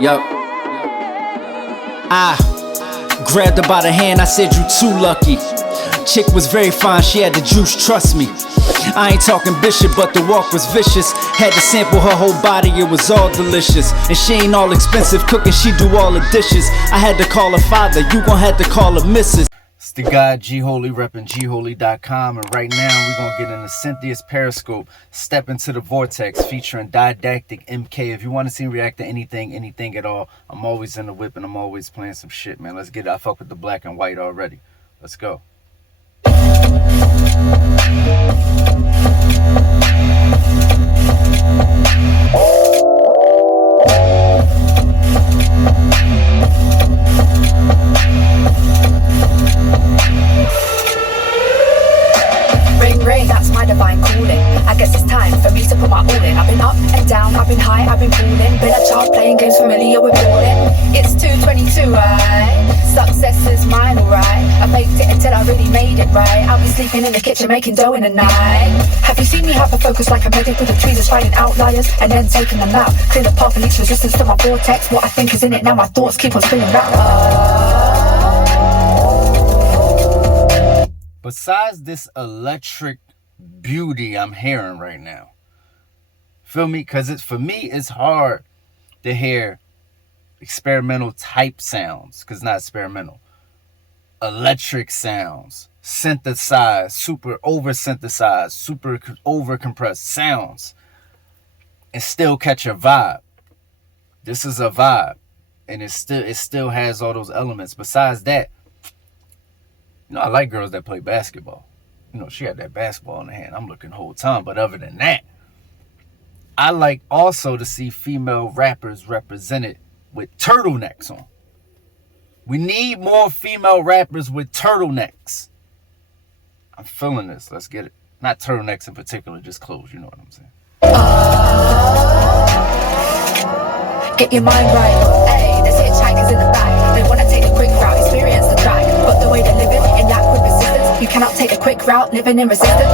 Yup. I grabbed her by the hand, I said you too lucky. Chick was very fine, she had the juice, trust me. I ain't talking bishop, but the walk was vicious. Had to sample her whole body, it was all delicious. And she ain't all expensive cooking, she do all the dishes. I had to call her father, you gon' have to call her missus. It's the guy G-Holy reppin' gholy.com, and right now we're gonna get into Cynthia's Periscope, Step Into The Vortex, featuring Didactic MK. If you want to see me react to anything at all, I'm always in the whip and I'm always playing some shit, man. Let's get it. I fuck with the black and white already. Let's go. Ring, that's my divine calling. I guess it's time for me to put my all in. I've been up and down, I've been high, I've been falling. Been a child playing games, familiar with balling. It's 2:22, right? Success is mine, alright. I faked it until I really made it right. I'll be sleeping in the kitchen making dough in the night. Have you seen me hyper-focus like I'm heading through the tweezers, finding outliers and then taking them out? Clear the path and least resistance to my vortex. What I think is in it now, my thoughts keep on spinning round. Besides this electric beauty I'm hearing right now, feel me? Because for me, it's hard to hear experimental type sounds, because not experimental. Electric sounds, synthesized, super over-synthesized, super over-compressed sounds, and still catch a vibe. This is a vibe, and it still has all those elements. Besides that, you know, I like girls that play basketball. You know, she had that basketball in her hand. I'm looking the whole time. But other than that, I like also to see female rappers represented with turtlenecks on. We need more female rappers with turtlenecks. I'm feeling this. Let's get it. Not turtlenecks in particular, just clothes. You know what I'm saying. Get your mind right. Hey, there's hitchhikers in the back. They wanna take a quick route, experience the track. But the way they're living in that with persistence, you cannot take a quick route living in resistance.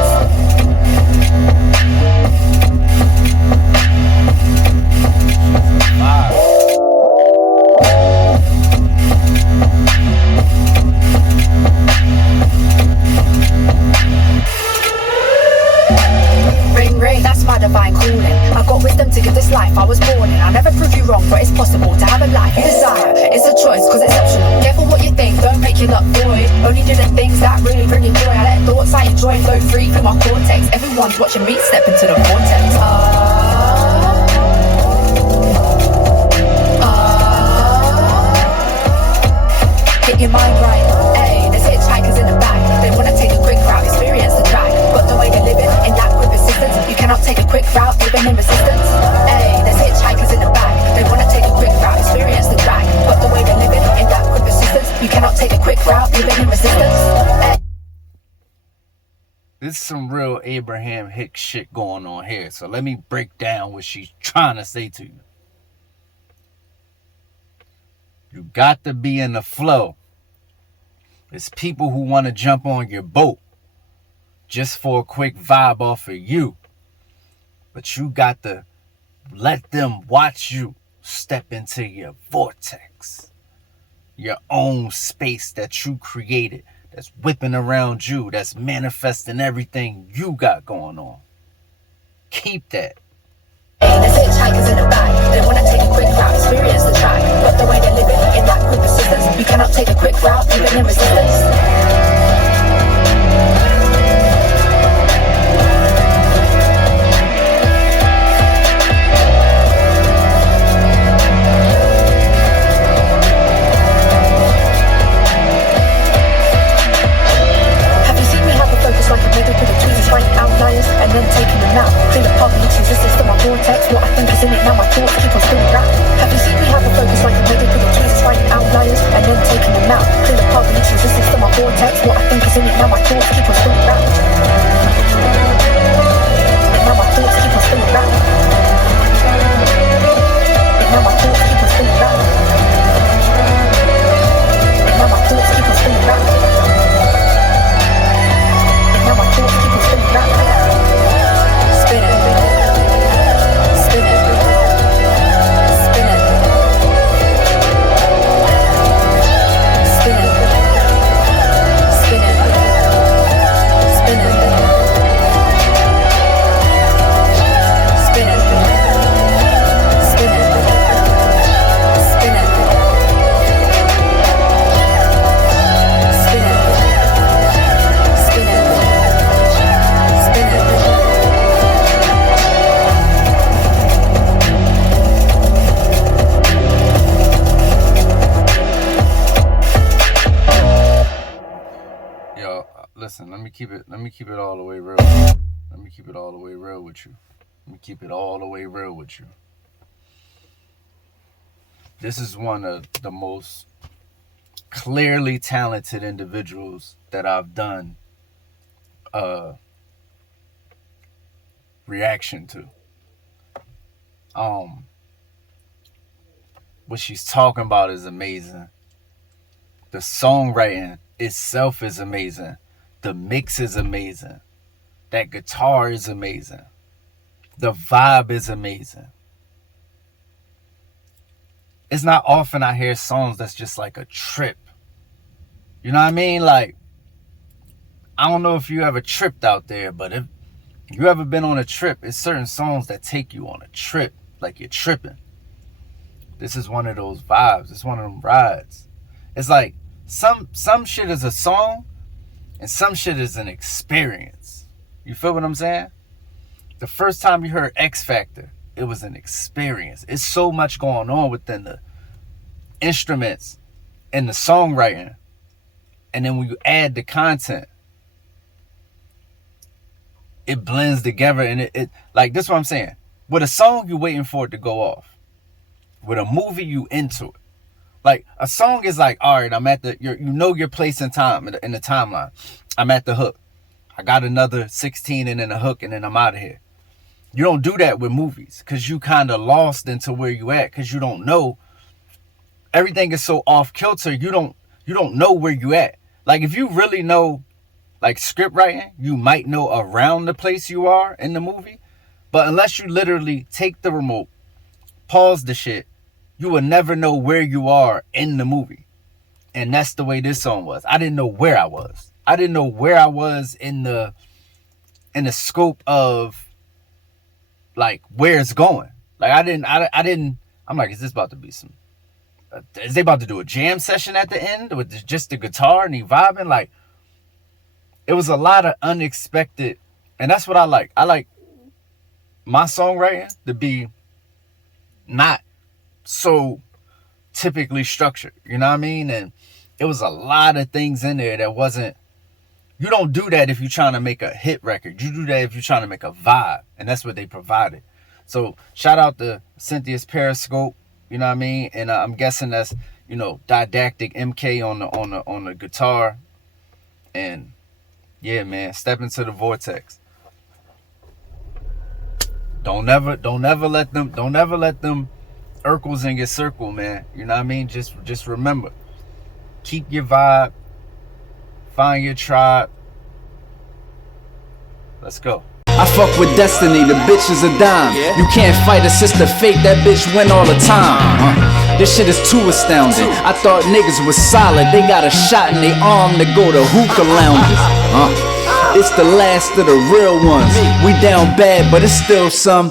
Ring, that's my divine calling. I got wisdom to give this life I was born in. I'll never prove you wrong, but it's possible to have a life you desire. It's a choice, cause it's optional. Careful what you think, don't make your luck void. Only do the things that really bring you joy. I let thoughts I enjoy flow free through my cortex. Everyone's watching me step into the vortex. Get your mind right. Hey, there's hitchhikers in the back. They wanna take a quick route, experience the track. But the way they're living in that with persistence, you cannot take a quick route living in resistance. Hey, there's hitchhikers in the back. They wanna take a quick route, experience the track. But the way they're living in that with persistence, you cannot take a quick route living in resistance. Hey. This is some real Abraham Hicks shit going on here. So let me break down what she's trying to say to you. You got to be in the flow. There's people who want to jump on your boat just for a quick vibe off of you. But you got to let them watch you step into your vortex. Your own space that you created, that's whipping around you, that's manifesting everything you got going on. Keep that. There's hitchhikers in the back. They wanna take a quick route, experience the track. But the way they're living in that with persistence, you cannot take a quick route living in resistance. Focus like a headed to the tweezers, finding outliers and then taking them out. Clear the path and least resistance to my vortex. What I think is in it now, my thoughts keep on spinning round. Have you seen me have a me keep it all the way real. Let me keep it all the way real with you. Let me keep it all the way real with you. This is one of the most clearly talented individuals that I've done a reaction to. What she's talking about is amazing. The songwriting itself is amazing. The mix is amazing. That guitar is amazing. The vibe is amazing. It's not often I hear songs that's just like a trip. You know what I mean? Like, I don't know if you ever tripped out there, but if you ever been on a trip, it's certain songs that take you on a trip, like you're tripping. This is one of those vibes. It's one of them rides. It's like some shit is a song and some shit is an experience. You feel what I'm saying? The first time you heard X Factor, it was an experience. It's so much going on within the instruments and the songwriting. And then when you add the content, it blends together. And it like, this is what I'm saying. With a song, you're waiting for it to go off. With a movie, you into it. Like, a song is like, all right, I'm at the, you know your place in time, in the timeline. I'm at the hook. I got another 16 and then a hook and then I'm out of here. You don't do that with movies because you kind of lost into where you at because you don't know. Everything is so off kilter. You don't know where you at. Like, if you really know, like, script writing, you might know around the place you are in the movie. But unless you literally take the remote, pause the shit, you will never know where you are in the movie. And that's the way this song was. I didn't know where I was. I didn't know where I was in the scope of, like, where it's going. Like, I didn't, I'm like, is this about to be some, is they about to do a jam session at the end with just the guitar and he vibing? Like, it was a lot of unexpected, and that's what I like. I like my songwriting to be not so typically structured, you know what I mean? And it was a lot of things in there that wasn't, you don't do that if you're trying to make a hit record. You do that if you're trying to make a vibe, and that's what they provided. So shout out to Cynthia's Periscope, you know what I mean? And I'm guessing that's, you know, Didactic MK on the guitar. And yeah, man, step into the vortex. Don't never let them Urkels in your circle, man. You know what I mean? Just remember, keep your vibe, find your tribe. Let's go. I fuck with destiny, the bitch is a dime. You can't fight a sister fate, that bitch win all the time. This shit is too astounding. I thought niggas was solid, they got a shot in their arm to go to hookah lounges. It's the last of the real ones. We down bad, but it's still some.